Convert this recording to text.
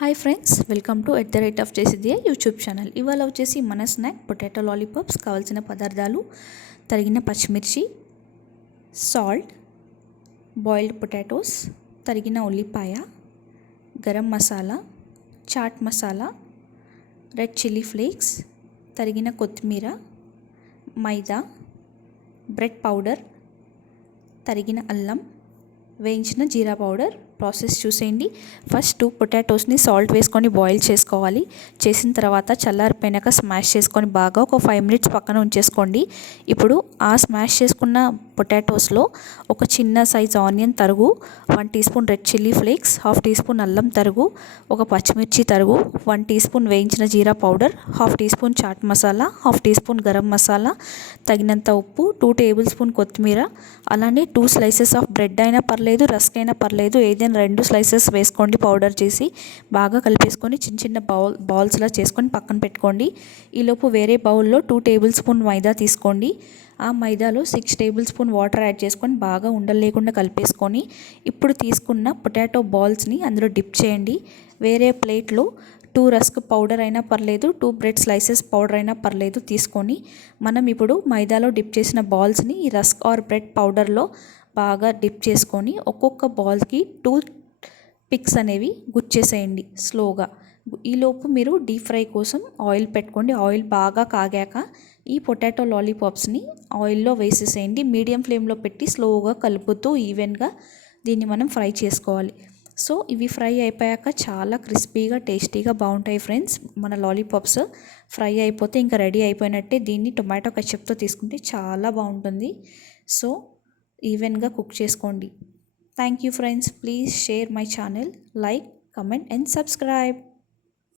Hi friends, welcome to @చేసిద్దియా YouTube channel. ఇవాళ వచ్చేసి మన స్నాక్ పొటాటో లాలీపాప్స్. కావాల్సిన పదార్థాలు: తరిగిన పచ్చిమిర్చి, సాల్ట్, బాయిల్డ్ పొటాటోస్, తరిగిన ఉల్లిపాయ, garam masala, chaat masala, red chilli flakes, తరిగిన కొత్తిమీర, మైదా, బ్రెడ్ పౌడర్, తరిగిన అల్లం, వేయించిన జీరా పౌడర్. ప్రాసెస్ చూసేయండి. ఫస్ట్ పొటాటోస్ని సాల్ట్ వేసుకొని బాయిల్ చేసుకోవాలి. చేసిన తర్వాత చల్లారిపోయినాక స్మాష్ చేసుకొని బాగా ఒక 5 మినిట్స్ పక్కన ఉంచేసుకోండి. ఇప్పుడు ఆ స్మాష్ చేసుకున్న పొటాటోస్లో ఒక చిన్న సైజ్ ఆనియన్ తరుగు, 1 teaspoon red chilli flakes, 1/2 teaspoon అల్లం తరుగు, ఒక పచ్చిమిర్చి తరుగు, 1 టీ స్పూన్ వేయించిన జీరా powder, 1/2 teaspoon chaat masala, 1/2 teaspoon garam masala, తగినంత ఉప్పు, 2 టేబుల్ స్పూన్ కొత్తిమీర, అలానే 2 స్లైసెస్ ఆఫ్ బ్రెడ్ అయినా పర్లేదు, రస్క్ అయినా పర్లేదు, ఏదైనా 2 స్లైసెస్ వేసుకోండి. పౌడర్ చేసి బాగా కలిపేసుకొని చిన్న చిన్న బాల్స్లా చేసుకొని పక్కన పెట్టుకోండి. ఈలోపు వేరే బౌల్లో 2 టేబుల్ స్పూన్ మైదా తీసుకోండి. ఆ మైదాలో 6 టేబుల్ స్పూన్ వాటర్ యాడ్ చేసుకొని బాగా ఉండలు లేకుండా కలిపేసుకొని ఇప్పుడు తీసుకున్న పొటాటో బాల్స్ని అందులో డిప్ చేయండి. వేరే ప్లేట్లో 2 రస్క్ పౌడర్ అయినా పర్లేదు, 2 బ్రెడ్ స్లైసెస్ పౌడర్ అయినా పర్లేదు తీసుకొని మనం ఇప్పుడు మైదాలో డిప్ చేసిన బాల్స్ని ఈ రస్క్ ఆర్ బ్రెడ్ పౌడర్లో బాగా డిప్ చేసుకొని ఒక్కొక్క బాల్కి 2 పిక్స్ అనేవి గుచ్చేసేయండి స్లోగా. ఈలోపు మీరు డీప్ ఫ్రై కోసం ఆయిల్ పెట్టుకోండి. ఆయిల్ బాగా కాగాక ఈ పొటాటో లాలీపాప్స్ని ఆయిల్లో వేసేసేయండి. మీడియం ఫ్లేమ్లో పెట్టి స్లోగా కలుపుతూ ఈవెన్గా దీన్ని మనం ఫ్రై చేసుకోవాలి. సో ఇవి ఫ్రై అయిపోయాక చాలా క్రిస్పీగా టేస్టీగా బాగుంటాయి ఫ్రెండ్స్. మన లాలీపాప్స్ ఫ్రై అయిపోతే ఇంకా రెడీ అయిపోయినట్టే. దీన్ని టొమాటో కెచప్తో తీసుకుంటే చాలా బాగుంటుంది. సో ఈవెన్గా కుక్ చేసుకోండి. Thank you friends. Please share my channel, like, comment and subscribe.